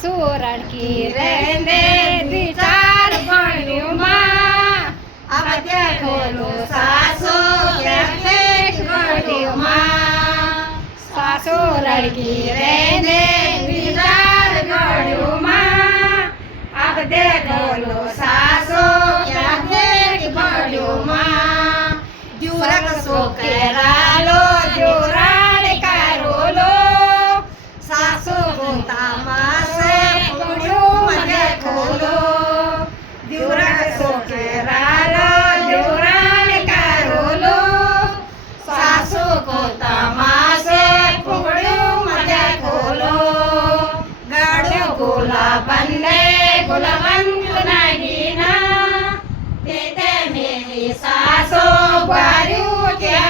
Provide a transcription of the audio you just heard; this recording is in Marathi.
सासू रड़की रहने विचार बण्यो माँ अब देखो लो सासू क्या देख बण्यो माँ सासू रड़की रहने विचार बण्यो माँ अब देखो लो सासू क्या देख बण्यो माँ जुरक सो करालो जुराण करोलो सासू बोता मासे पुण्यो मजे खोलो जुरक सो करालो जुराण करोलो सासू बोता मासे पुण्यो मजे खोलो गाड़ो गोला बन्ने गुलवंत नहीं ना तेते मेरी सासू बारू क्या